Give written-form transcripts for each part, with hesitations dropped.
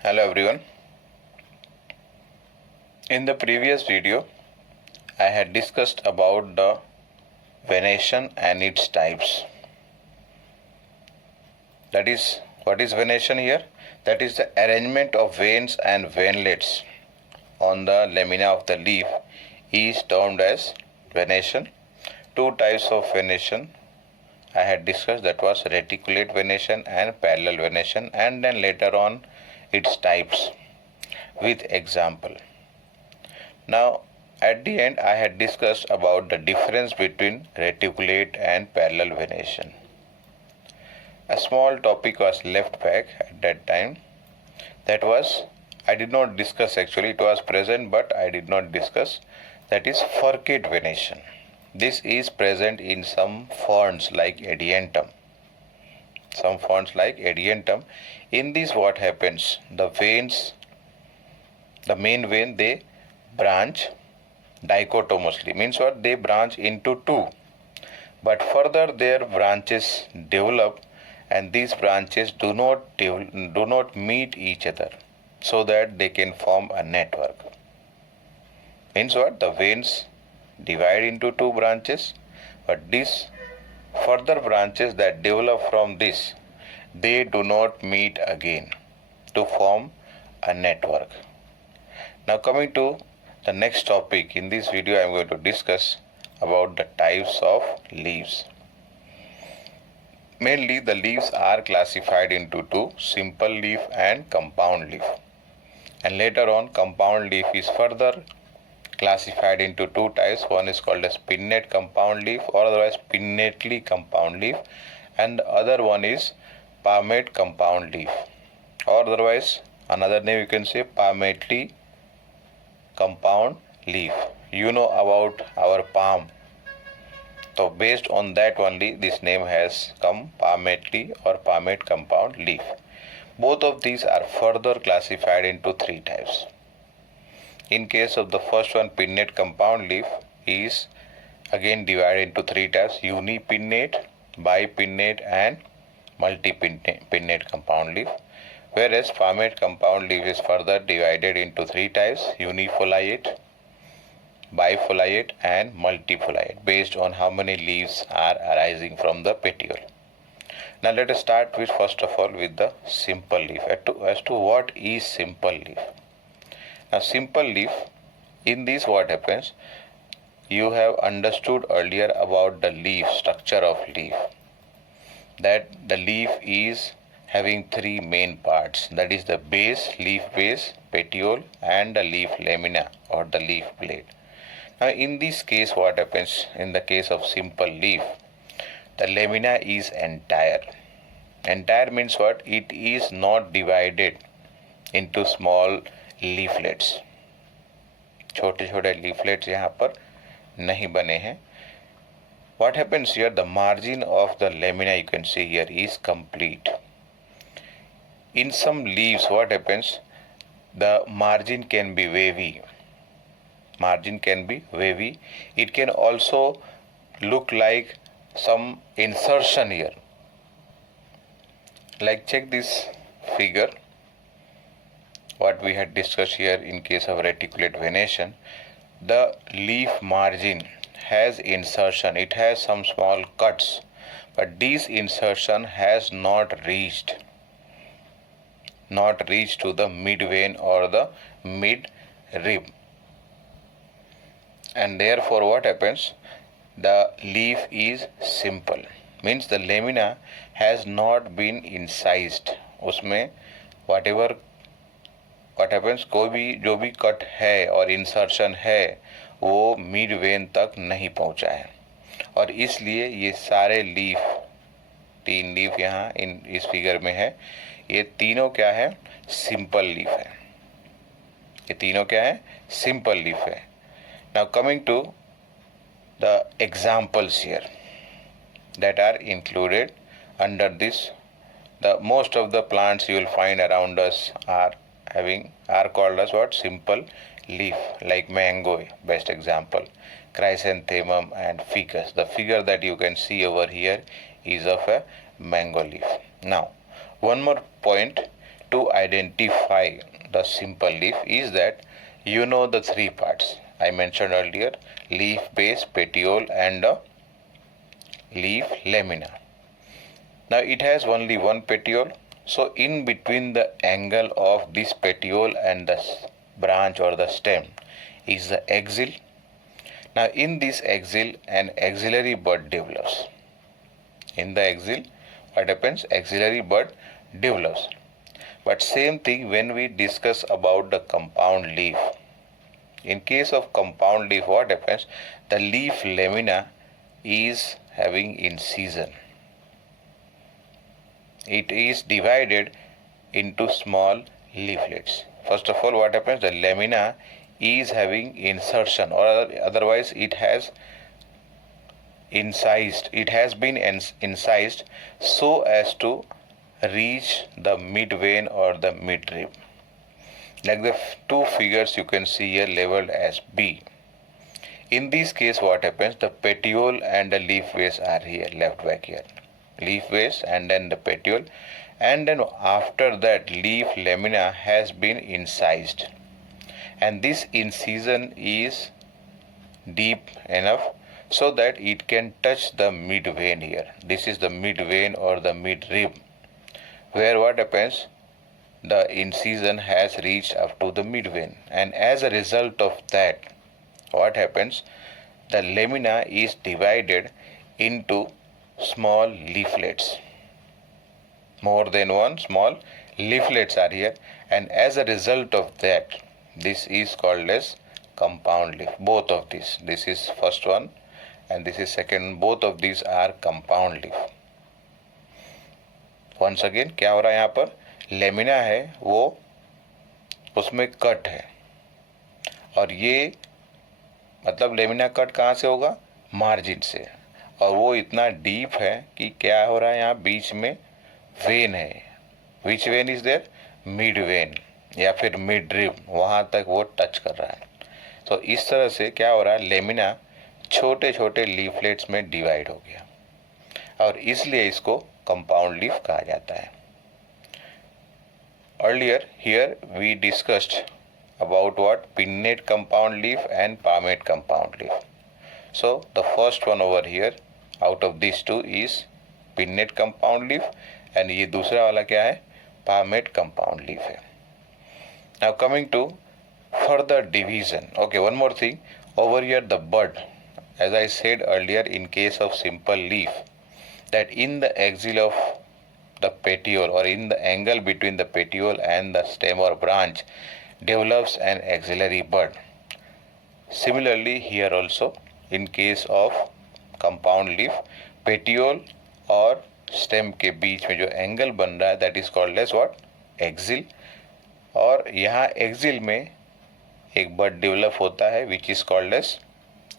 Hello everyone. In the previous video, I had discussed about the venation and its types. That is, what is venation here? That is the arrangement of veins and veinlets on the lamina of the leaf is termed as venation. Two types of venation I had discussed, that was reticulate venation and parallel venation, and then later on its types with example. Now at the end I had discussed about the difference between reticulate and parallel venation. A small topic was left back at that time, that was I did not discuss, actually it was present but I did not discuss, that is furcate venation. This is present in some ferns like Adiantum. In this what happens, the veins, the main vein, they branch dichotomously, means what, they branch into two, but further their branches develop and these branches do not meet each other so that they can form a network. Means what, the veins divide into two branches, but these further branches that develop from this, they do not meet again to form a network. Now coming to the next topic, in this video I am going to discuss about the types of leaves. Mainly the leaves are classified into two, simple leaf and compound leaf, and later on compound leaf is further classified into two types. One is called as pinnate compound leaf or otherwise pinnately compound leaf, and the other one is palmate compound leaf, or otherwise another name you can say palmately compound leaf. You know about our palm, so based on that only this name has come, palmately or palmate compound leaf. Both of these are further classified into three types. In case of the first one, pinnate compound leaf is again divided into three types: unipinnate, bipinnate and multipinnate compound leaf. Whereas palmate compound leaf is further divided into three types: unifoliate, bifoliate and multifoliate, based on how many leaves are arising from the petiole. Now let us start with first of all with the simple leaf. As to what is simple leaf. Now simple leaf, in this what happens, you have understood earlier about the leaf, structure of leaf, that the leaf is having three main parts, that is the base, leaf base, petiole and the leaf lamina or the leaf blade. Now in this case what happens, in the case of simple leaf, the lamina is entire. Entire means what, it is not divided into small leaflets, छोटे छोटे leaflets यहाँ पर नहीं बने हैं. What happens here, the margin of the lamina you can see here is complete. In some leaves what happens, the margin can be wavy. It can also look like some insertion here. Like check this figure, what we had discussed here in case of reticulate venation. The leaf margin has insertion, it has some small cuts, but this insertion has not reached to the mid vein or the mid rib, and therefore what happens, the leaf is simple, means the lamina has not been incised. उसमें whatever what happens, कोई भी जो भी cut है और insertion है वो mid when तक नहीं पहुंचा है, और इसलिए ये सारे लीफ, तीन लीफ यहाँ इस फिगर में है, ये तीनों क्या है, सिंपल लीफ है. ये तीनों क्या है, सिंपल लीफ है. Now coming to the examples here that are included under this. The most of the plants you will find around us are called as what, simple leaf, like mango, best example, chrysanthemum and ficus. The figure that you can see over here is of a mango leaf. Now one more point, to identify the simple leaf is that you know the three parts I mentioned earlier: leaf base, petiole, and leaf lamina. Now it has only one petiole, so in between the angle of this petiole and the branch or the stem is the axil. Now in this axil an axillary bud develops. In the axil, what happens? Axillary bud develops. But same thing when we discuss about the compound leaf. In case of compound leaf, what happens? The leaf lamina is having incision. It is divided into small leaflets. First of all, what happens? The lamina is having insertion, or otherwise it has incised. It has been incised so as to reach the mid vein or the mid rib. Like the two figures you can see here labeled as B. In this case, what happens? The petiole and the leaf base are here, left back here. Leaf base and then the petiole, and then after that leaf lamina has been incised, and this incision is deep enough so that it can touch the mid vein here. This is the mid vein or the mid rib, where what happens? The incision has reached up to the mid vein, and as a result of that, what happens? The lamina is divided into small leaflets. More than one small leaflets are here, and as a result of that, this is called as compound leaf. Both of these, this is first one and this is second, both of these are compound leaf. Once again, क्या हो रहा है यहाँ पर? Lamina है वो, उसमें cut है, और ये मतलब लेमिना कट कहाँ से होगा? मार्जिन से, और वो इतना डीप है कि क्या हो रहा है यहाँ बीच में वेन है. Which vein is there? Mid vein या फिर मिड रिब, वहाँ तक वो टच कर रहा है. तो इस तरह से क्या हो रहा है? लेमिना छोटे छोटे लीफलेट्स में डिवाइड हो गया, और इसलिए इसको कंपाउंड लीफ कहा जाता है. Earlier here we discussed about what? Pinnate compound leaf and palmate compound leaf. So the first one over here out of these two is pinnate compound leaf, and ये दूसरा वाला क्या है? Palmate compound leaf है. Now coming to further division. Okay, one more thing. Over here the bud, as I said earlier in case of simple leaf, that in the axil of the petiole or in the angle between the petiole and the stem or branch develops an axillary bud. Similarly here also in case of compound leaf, petiole और stem के बीच में जो angle बन रहा है that is called as what? Axil. और यहाँ axil में एक bud develop होता है which is called as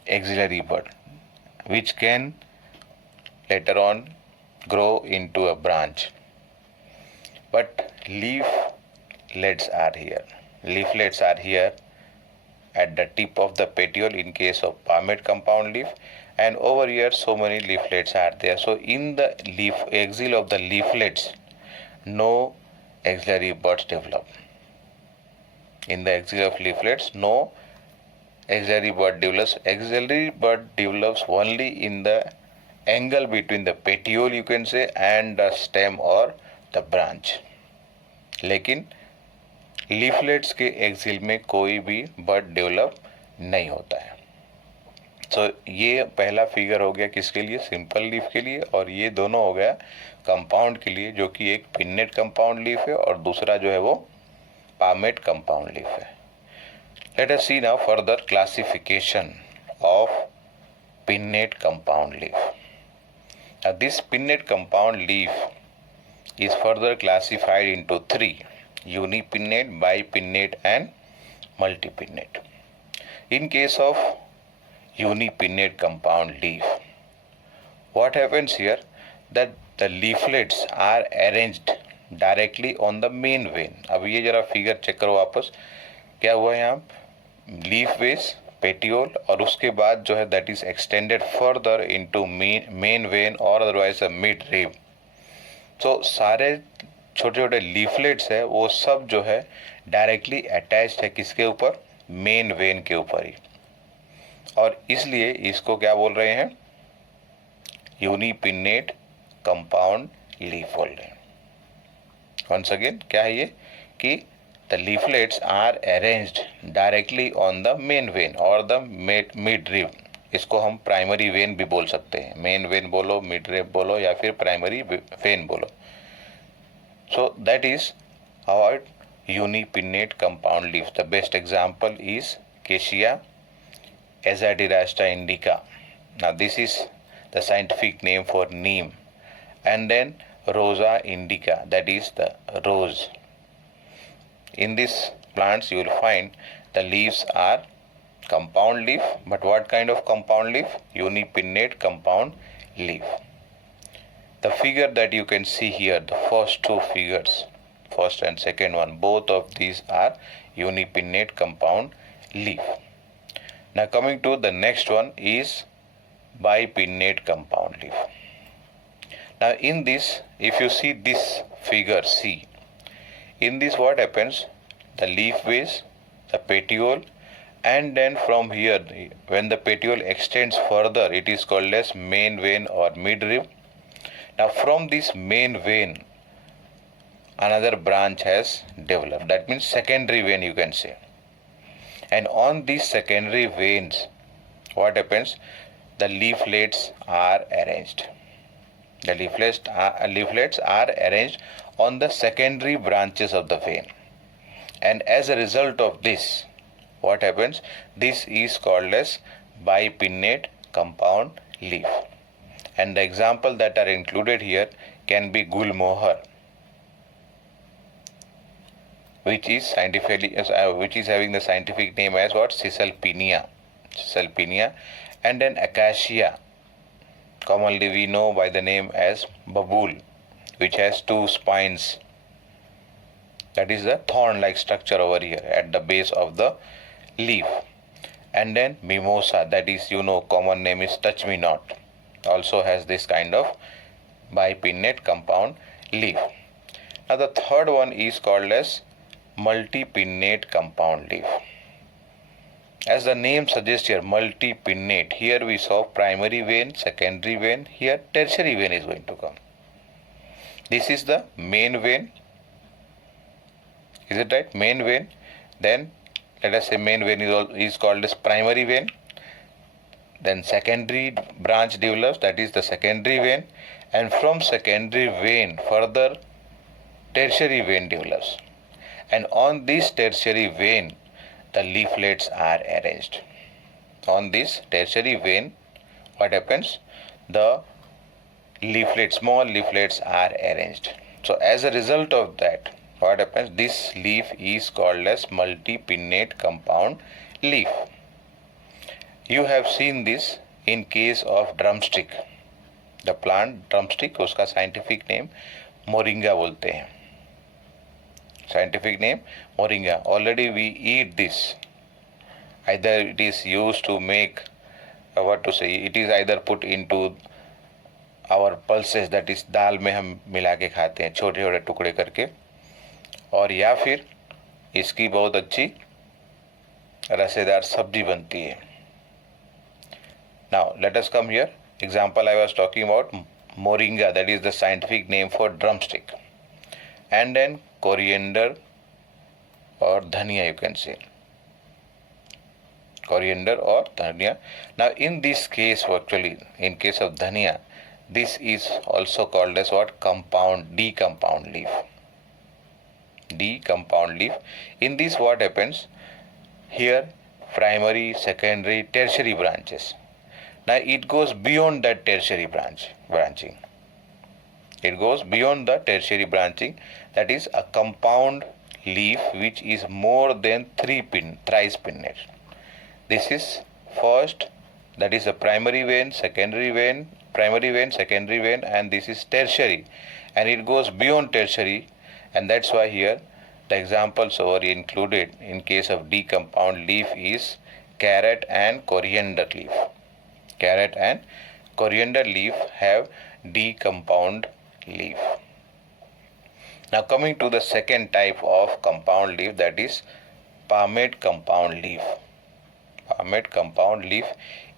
axillary bud, which can later on grow into a branch. But leaflets are here. Leaflets are here at the tip of the petiole in case of palmate compound leaf, and over here so many leaflets are there. So in the leaf axil of the leaflets, no axillary buds develop. In the axil of leaflets, no axillary bud develops. Axillary bud develops only in the angle between the petiole you can say and the stem or the branch. लेकिन leaflets के axle में कोई भी बड develop नहीं होता है. तो ये पहला फिगर हो गया किसके लिए? सिंपल लीफ के लिए, और ये दोनों हो गया कंपाउंड के लिए, जो कि एक पिन्नेट कंपाउंड लीफ है और दूसरा जो है वो पामेट कंपाउंड लीफ है. Let us see now further classification of pinnate compound leaf. Now this pinnate compound leaf is further classified into three: unipinnate, bipinnate and multipinnate. In case of unipinnate compound leaf, what happens here? That the leaflets are arranged directly on the main vein. अब ये जरा figure check करो वापस, क्या हुआ यहाँ? Leaf base, petiole, और उसके बाद जो है that is extended further into main vein और अदरवाइज अ मिड रिब. तो सारे छोटे छोटे लीफलेट्स है वो सब जो है डायरेक्टली अटैच्ड है किसके ऊपर, मेन वेन के ऊपर ही, और इसलिए इसको क्या बोल रहे हैं, यूनिपिन्नेट कंपाउंड लीफ बोल रहे हैं। वंस अगेन क्या है ये कि the leaflets are arranged directly on the main vein और द मिड रिब। इसको हम प्राइमरी वेन भी बोल सकते हैं, मेन वेन बोलो, मिड रिब बोलो या फिर प्राइमरी वेन बोलो। So that is our unipinnate compound leaf. The best example is Cassia Azadirachta indica. Now this is the scientific name for neem, and then Rosa indica, that is the rose. In these plants you will find the leaves are compound leaf, but what kind of compound leaf? Unipinnate compound leaf. The figure that you can see here, the first two figures, first and second one, both of these are unipinnate compound leaf. Now coming to the next one is bipinnate compound leaf. Now in this, if you see this figure C, in this what happens, the leaf base, the petiole, and then from here when the petiole extends further, it is called as main vein or midrib. Now from this main vein another branch has developed, that means secondary vein you can say, and on these secondary veins what happens, the leaflets are arranged. The leaflets are arranged on the secondary branches of the vein, and as a result of this what happens, this is called as bipinnate compound leaf. And the example that are included here can be Gulmohar, which is having the scientific name as what, Cisalpinia, and then Acacia, commonly we know by the name as Babul, which has two spines, that is the thorn-like structure over here at the base of the leaf, and then Mimosa, that is common name is Touch Me Not, also has this kind of bipinnate compound leaf. Now the third one is called as multipinnate compound leaf. As the name suggests here, multipinnate, here we saw primary vein, secondary vein, here tertiary vein is going to come. This is the main vein, is it right? Main vein, then let us say main vein is called as primary vein, then secondary branch develops, that is the secondary vein, and from secondary vein further tertiary vein develops, and on this tertiary vein the leaflets are arranged. On this tertiary vein what happens, the small leaflets are arranged. So as a result of that what happens, this leaf is called as multipinnate compound leaf. You have seen this in case of drumstick, the plant drumstick, उसका scientific name moringa बोलते हैं, scientific name moringa. Already we eat this, either it is used to make it is either put into our pulses, that is दाल में हम मिला के खाते हैं छोटे छोटे टुकड़े करके, और या फिर इसकी बहुत अच्छी रसेदार सब्जी बनती है. Now let us come here. Example I was talking about moringa, that is the scientific name for drumstick, and then coriander or dhania, you can say coriander or dhania. Now in this case, actually in case of dhania, this is also called as what, decompound leaf. Decompound leaf. In this what happens, here primary, secondary, tertiary branches. Now it goes beyond that tertiary branching. It goes beyond the tertiary branching, that is a compound leaf which is more than thrice pinnate. This is first, that is a primary vein, secondary vein, and this is tertiary, and it goes beyond tertiary, and that's why here the examples over included in case of decompound leaf is carrot and coriander leaf. Carrot and coriander leaf have decompound leaf. Now coming to the second type of compound leaf, that is palmate compound leaf. Palmate compound leaf.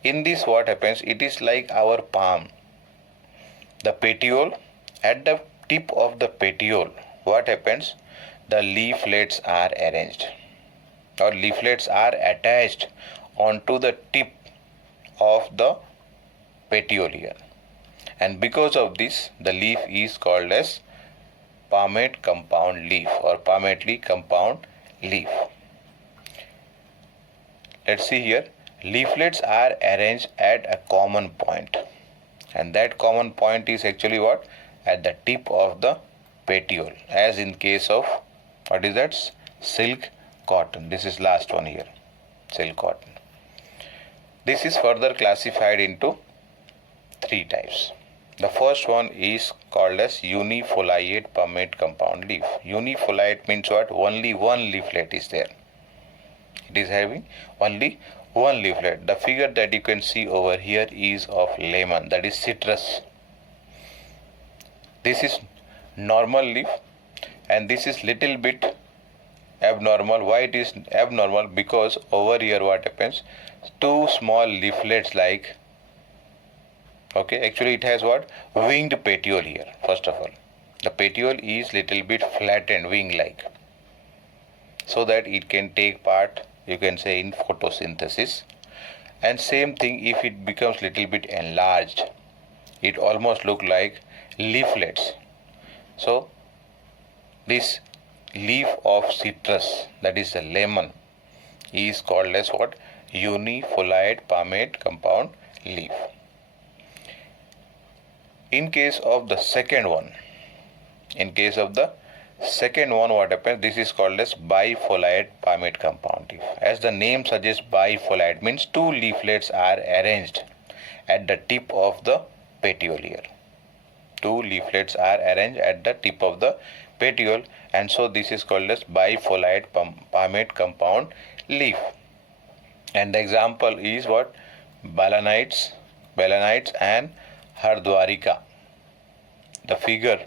In this what happens, it is like our palm. The petiole, at the tip of the petiole, what happens? The leaflets are arranged or leaflets are attached onto the tip of the petiole here. And because of this, the leaf is called as palmate compound leaf or palmately compound leaf. Let's see here. Leaflets are arranged at a common point. And that common point is actually what? At the tip of the petiole, as in case of, what is that? Silk cotton. This is last one here, silk cotton. This is further classified into three types. The first one is called as unifoliate palmate compound leaf. Unifoliate means what? Only one leaflet is there. It is having only one leaflet. The figure that you can see over here is of lemon, that is citrus. This is normal leaf and this is little bit abnormal. Why it is abnormal? Because over here what happens? Two small leaflets like, okay, actually it has what? Winged petiole here. First of all, the petiole is little bit flattened, wing like, so that it can take part, you can say, in photosynthesis. And same thing, if it becomes little bit enlarged, it almost look like leaflets. So this leaf of citrus, that is the lemon, is called as what? Unifoliate palmate compound leaf. In case of the second one, what happens? This is called as bifoliate palmate compound leaf. As the name suggests, bifoliate means two leaflets are arranged at the tip of the petiole here. Two leaflets are arranged at the tip of the petiole, and so this is called as bifoliate palmate compound leaf. And the example is what? Balanites and Hardwarika. The figure,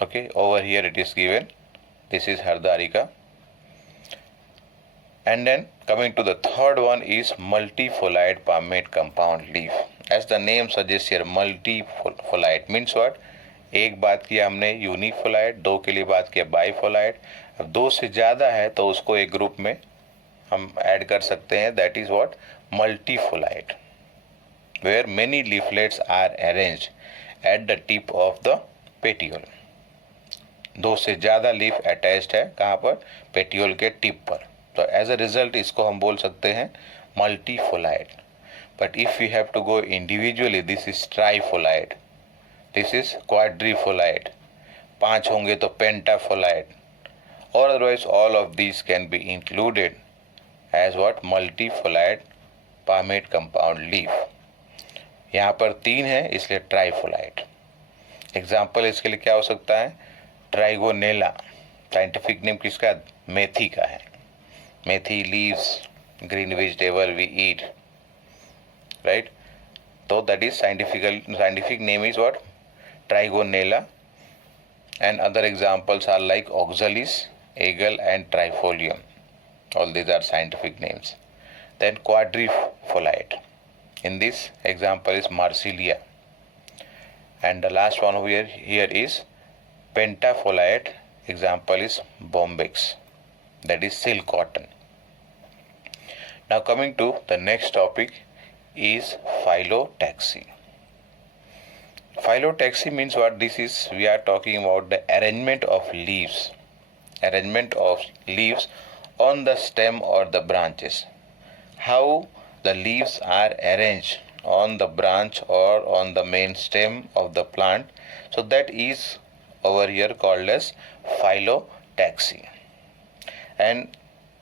okay, over here it is given. This is Hardwarika. And then coming to the third one is multifoliate palmate compound leaf. As the name suggests here, multifoliate means what? एक बात किया हमने यूनिफोलाइट, दो के लिए बात किया बाइफोलाइट. अब दो से ज़्यादा है तो उसको एक ग्रुप में हम ऐड कर सकते हैं, that is what? Multifoliate, where many leaflets are arranged at the tip of the petiole. दो से ज़्यादा लीफ अटैच्ड है कहाँ पर? पेटियोल के टिप पर. तो एज अ रिजल्ट इसको हम बोल सकते हैं multifoliate. But if you have to go individually, this is trifoliate, this is quadrifoliate. पांच होंगे तो पेंटाफोलाइट, और otherwise all of these can be included as what? Multifoliate palmate compound leaf. यहाँ पर तीन है इसलिए ट्राइफोलाइट. एग्जाम्पल इसके लिए क्या हो सकता है? ट्राइगोनेला, साइंटिफिक नेम किसका? मेथी का है. Methi leaves, green vegetable we eat, right? तो that is scientific name is what? Trigonella. And other examples are like oxalis, eagle and trifolium. All these are scientific names. Then quadrifolite. In this example is Marsilia. And the last one here is pentafolite. Example is Bombyx. That is silk cotton. Now coming to the next topic is phyllotaxy. Phyllotaxy means what? This is, we are talking about the arrangement of leaves on the stem or the branches. How the leaves are arranged on the branch or on the main stem of the plant. So that is over here called as phyllotaxy. And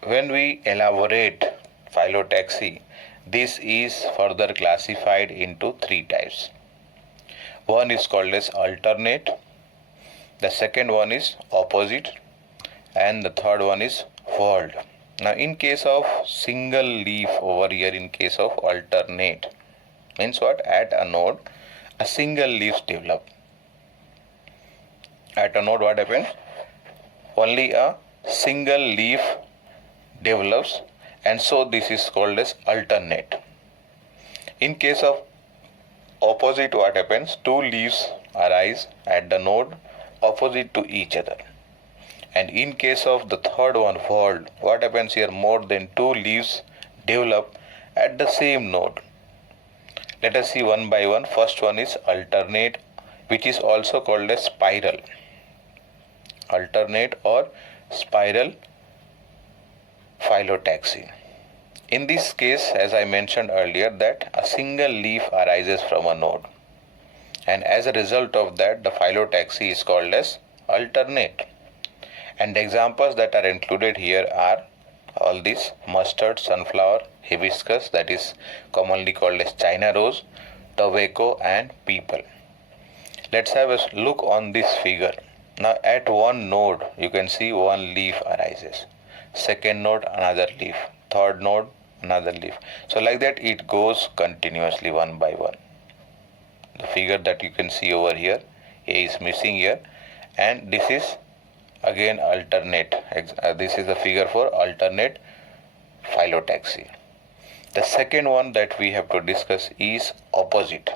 when we elaborate phyllotaxy, this is further classified into three types. One is called as alternate, the second one is opposite, and the third one is whorled. Now in case of single leaf over here, in case of alternate, means what? At a node, a single leaf develop. At a node, what happens? Only a single leaf develops, and so this is called as alternate. In case of opposite, what happens? Two leaves arise at the node opposite to each other. And in case of the third one, fold, what happens here? More than two leaves develop at the same node. Let us see one by one. First one is alternate, which is also called as spiral. Alternate or spiral phyllotaxy. In this case, as I mentioned earlier, that a single leaf arises from a node, and as a result of that, the phyllotaxy is called as alternate. And the examples that are included here are all these: mustard, sunflower, hibiscus, that is commonly called as China rose, tobacco, and people. Let's have a look on this figure. Now at one node, you can see one leaf arises. Second node, another leaf. Third node, another leaf. So like that it goes continuously one by one. The figure that you can see over here, A is missing here, and this is again alternate. This is the figure for alternate phyllotaxy. The second one that we have to discuss is opposite.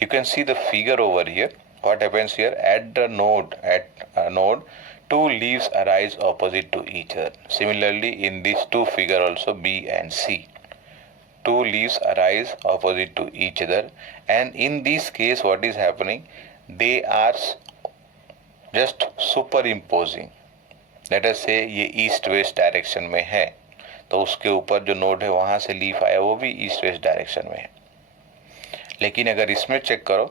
You can see the figure over here. What happens here? At a node, two leaves arise opposite to each other. Similarly, in these two figure also, B and C, two leaves arise opposite to each other, and in this case what is happening? They are just superimposing. Let us say ये east west direction में है, तो उसके ऊपर जो node है वहाँ से लीफ आया वो भी ईस्ट वेस्ट डायरेक्शन में है. लेकिन अगर इसमें चेक करो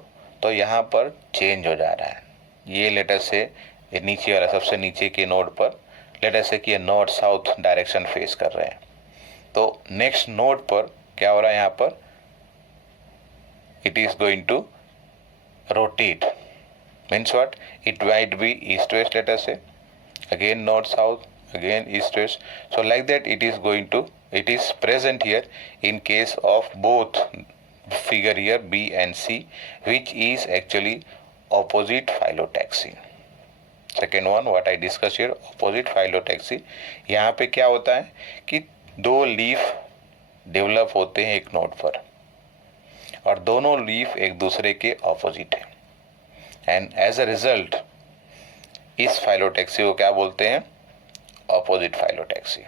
तो यहाँ पर चेंज हो जा रहा है. ये लेट अस से नीचे वाला सबसे नीचे के नोड पर लेट अस से कि ये नॉर्थ साउथ डायरेक्शन फेस कर रहे हैं, तो नेक्स्ट नोड पर क्या हो रहा है? यहाँ पर it is going to rotate. Means what? It might be east west, let us say, again north south, again east west. So like that it is present here in case of both figure here B and C, which is actually opposite phyllotaxy. Second one what I discussed here, opposite phyllotaxy. यहाँ पे क्या होता है कि दो leaf develop होते हैं एक नोड पर और दोनों लीफ एक दूसरे के ऑपोजिट है, एंड एज अ रिजल्ट इस फाइलोटैक्सी को क्या बोलते हैं? Opposite phyllotaxy.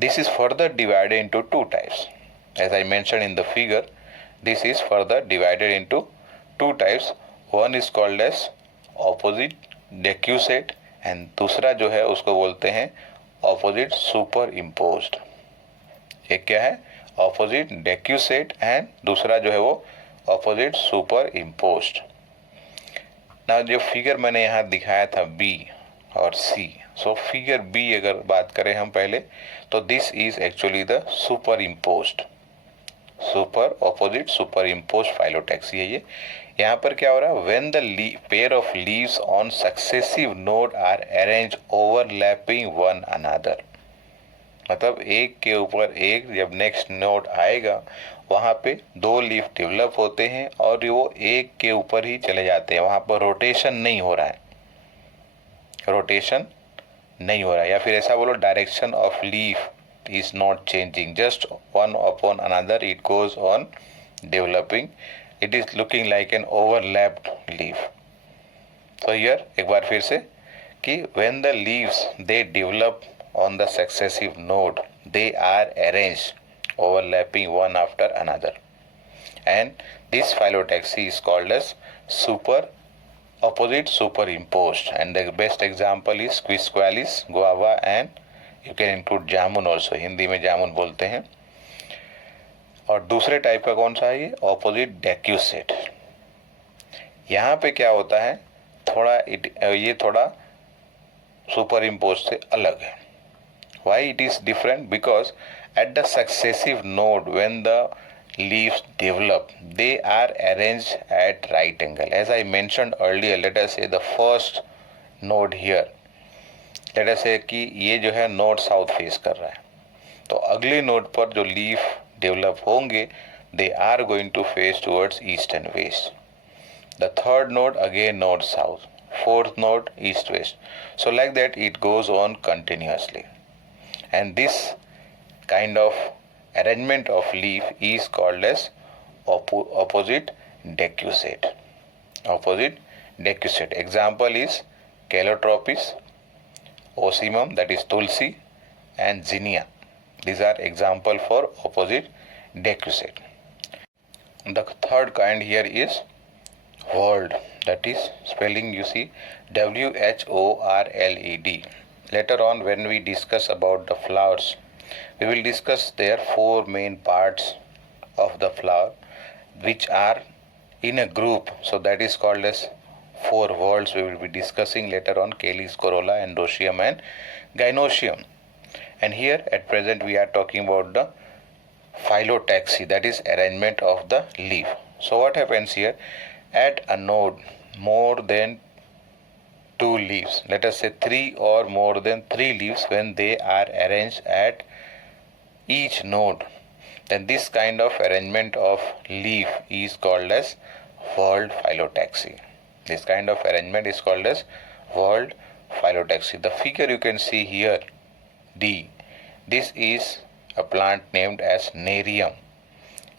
This is further divided into two types. As I mention in the figure, this is further divided into two types. One is called as opposite decussate, and दूसरा जो है उसको बोलते हैं ऑपोजिट सुपर इम्पोज्ड. एक क्या है? Opposite decussate, and दूसरा जो है वो ऑपोजिट सुपर इम्पोज्ड. ना जो फिगर मैंने यहाँ दिखाया था B और C, सो फिगर B अगर बात करें हम पहले, तो this is actually the superimposed, super opposite superimposed phyllotaxy है ये. यहाँ पर क्या हो रहा है? When the pair of leaves on successive node are arrange overlapping one another. मतलब एक के ऊपर एक जब नेक्स्ट नोड आएगा वहाँ पे दो लीफ डेवलप होते हैं और वो एक के ऊपर ही चले जाते हैं. वहाँ पर रोटेशन नहीं हो रहा है, रोटेशन नहीं हो रहा है, या फिर ऐसा बोलो direction of leaf is not changing, just one upon another it goes on developing. It is looking like an overlapped leaf. तो हियर एक बार फिर से कि when the leaves they develop on the successive node, they are arranged overlapping one after another, and this phyllotaxy is called as opposite superimposed. And the best example is quisqualis, guava, and you can include jamun also. Hindi में जामुन बोलते हैं. और दूसरे type का कौन सा है? ये ऑपोजिट डेक्यूसेट. यहाँ पे क्या होता है? ये थोड़ा सुपर इम्पोज से अलग है. Why it is different? Because at the successive node, when the leaves develop, they are arranged at right angle. As I mentioned earlier, let us say the first node here, let us say कि ये जो है north south face कर रहा है, तो अगले node पर जो लीफ डेवलप होंगे they are going to face towards east and west. The third node again north south. fourth node east west. So like that it goes on continuously, and this kind of arrangement of leaf is called as opposite decussate. Opposite decussate. Example is Calotropis, Ocimum, that is Tulsi, and Zinnia. These are example for opposite decussate. The third kind here is whorled, that is spelling you see WHORLED. Later on when we discuss about the flowers, we will discuss their four main parts of the flower which are in a group, so that is called as four whorls. We will be discussing later on calyx, corolla, androecium and gynoecium. And here at present we are talking about the phyllotaxy, that is arrangement of the leaf. So what happens here, at a node more than two leaves, let us say three or more than three leaves, when they are arranged at each node, then this kind of arrangement of leaf is called as whorled phyllotaxy. This kind of arrangement is called as whorled phyllotaxy. The figure you can see here, D, this is a plant named as Nerium.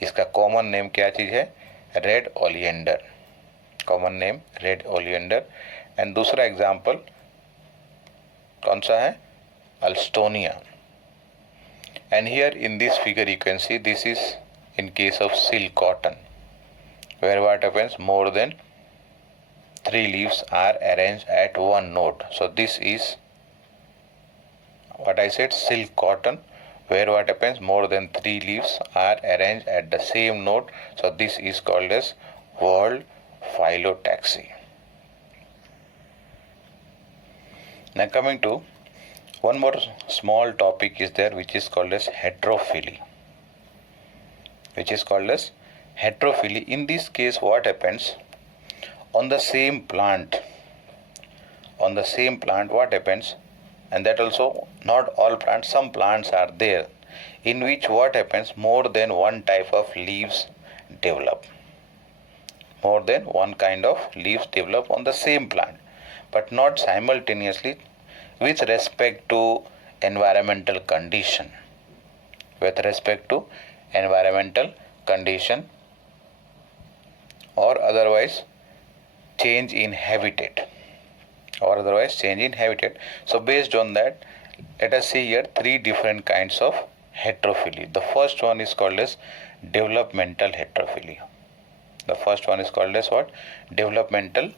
इसका common name क्या चीज़ है, red oleander. Common name red oleander. And दूसरा example कौन सा है, Alstonia. And here in this figure you can see this is in case of silk cotton, where what happens, more than three leaves are arranged at one node. So this is what I said, silk cotton, where what happens, more than three leaves are arranged at the same node. So this is called as whorled phyllotaxy. Now coming to one more small topic is there, which is called as heterophily. In this case what happens, on the same plant what happens, and that also not all plants, some plants are there in which what happens, more than one type of leaves develop. More than one kind of leaves develop on the same plant, but not simultaneously with respect to environmental condition. Or otherwise change in habitat. So based on that, let us see here three different kinds of heterophily. The first one is called as developmental heterophily. Developmental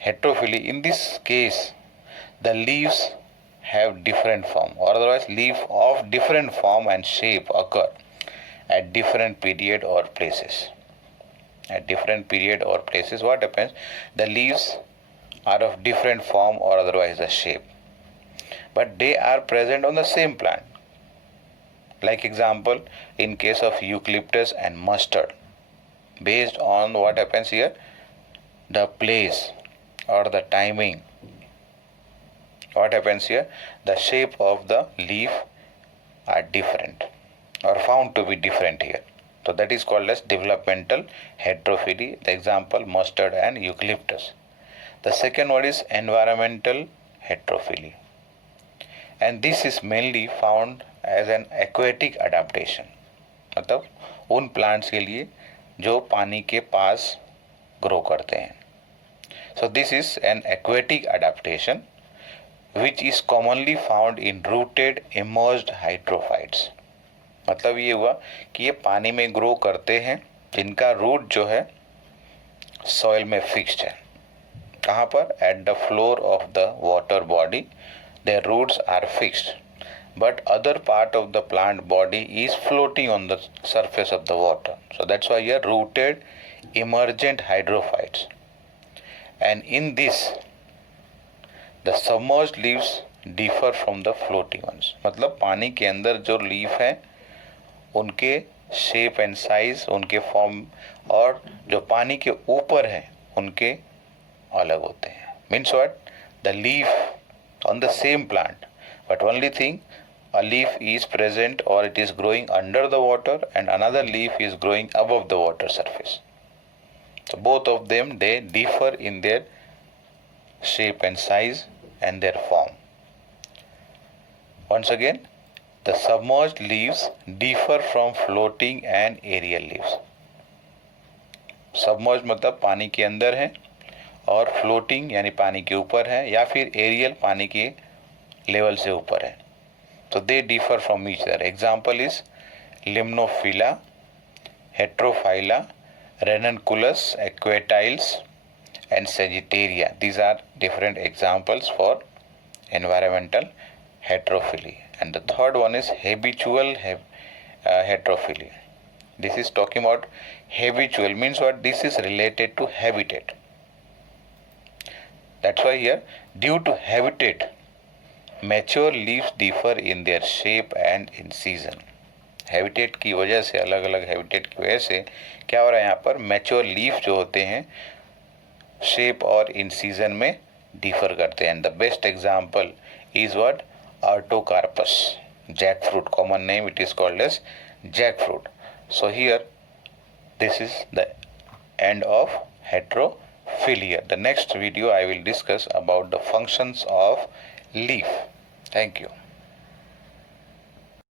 heterophily. In this case, the leaves have different form, or otherwise leaf of different form and shape occur at different period or places. What happens, the leaves are of different form or otherwise the shape, but they are present on the same plant. Like example, in case of eucalyptus and mustard, based on what happens here, the place or the timing, what happens here, the shape of the leaf are different or found to be different here. So that is called as developmental heterophily. The example, mustard and eucalyptus. The second one is environmental heterophily, and this is mainly found as an aquatic adaptation. मतलब उन plants के लिए जो पानी के पास grow करते हैं. So this is an aquatic adaptation which is commonly found in rooted immersed hydrophytes. मतलब ये हुआ कि ये पानी में ग्रो करते हैं जिनका रूट जो है सॉइल में फिक्स्ड है. कहाँ पर, at the floor of the water body their roots are fixed, but other part of the plant body is floating on the surface of the water. So that's why here rooted emergent hydrophytes. And in this, the submerged leaves differ from the floating ones. मतलब पानी के अंदर जो leaf हैं उनके shape and size, उनके form, और जो पानी के ऊपर हैं उनके अलग होते हैं. Means what, the leaf on the same plant, but only thing, a leaf is present or it is growing under the water and another leaf is growing above the water surface. So both of them, they differ in their shape and size, and their form. Once again, the submerged leaves differ from floating and aerial leaves. Submerge मतलब पानी के अंदर है, और floating यानी पानी के ऊपर है, या फिर एरियल पानी के लेवल से ऊपर है. तो they differ from each other. Example is Limnophila, heterophylla, Ranunculus, aquatilis and Sagittaria. These are different examples for environmental heterophyly. And the third one is habitual heterophyly. This is talking about habitual, means what? This is related to habitat. That's why here, due to habitat, mature leaves differ in their shape and in season. Habitat की वजह से, अलग अलग habitat की वजह से क्या हो रहा है, यहाँ पर मैच्योर लीफ जो होते हैं शेप और इन सीजन में डिफर करते हैं. And the best example is what? Artocarpus, jackfruit. Common name it is called as jackfruit. So here this is the end of heterophylly. The next video I will discuss about the functions of leaf. Thank you.